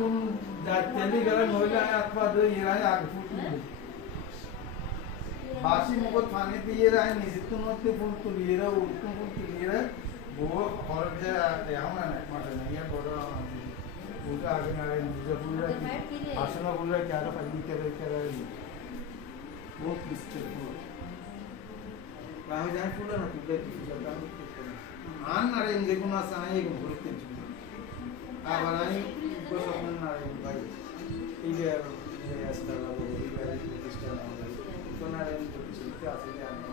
कोण त्यांनी गरज महिला अथवा जो ये रहा है आगे फूट बासी मुगत खाने पे ये रहा है निश्चित मत के फूट तो ये रहा उठने फूट तो ये रहा वो फर्क है यहाँ ना मत नहीं है थोड़ा पूरा आगे ना रहे दूसरा पूरा आसना पूरा क्या रहा फैली क्या रहा वो किसके वो कहाँ जाए पूरा ना पूरा जगह आन ना रहे इनके कुना साने एक भूलते अब आने को सपना ना रहे भाई इधर ये ऐसा लगा वो इधर किसका नाम है तो ना रहे तो किसी क्या से जाना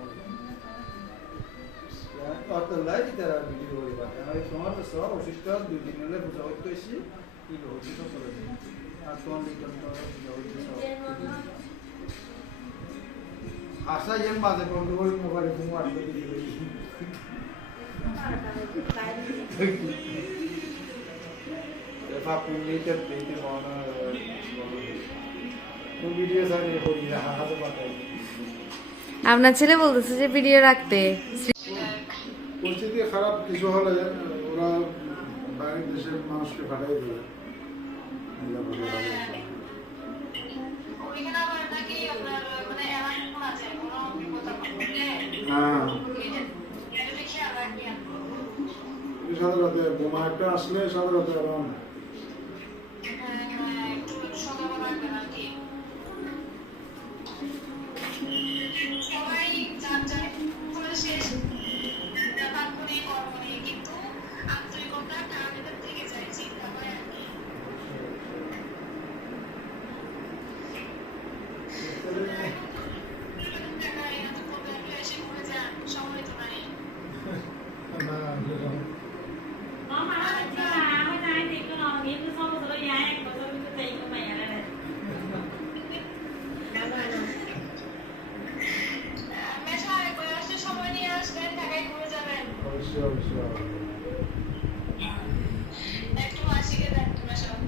और तो लाइव तरह वीडियो हो रही है हमारे समाज में सब उसिष्टा दो दिन में बुझा होते हैं ये होती तो चलो आज कौन लिखता है बुझा होते सब आशा ये बात है कौन तो कोई मोबाइल फोन वाले को दी गई जब आप लेकर देते माना तो वीडियो सारे हो गई हाँ हाँ तो बात है আপনার ছেলে বলতেছে যে ভিডিও রাখতে পরিস্থিতি খারাপ কিছু হলে ওরা বাইরের দেশের মানুষকে পাঠাই দেবে সাথে রাতে বোমা একটা আসলে সাথে রাতে আরাম একটু মাসিকে দেন তুমি সব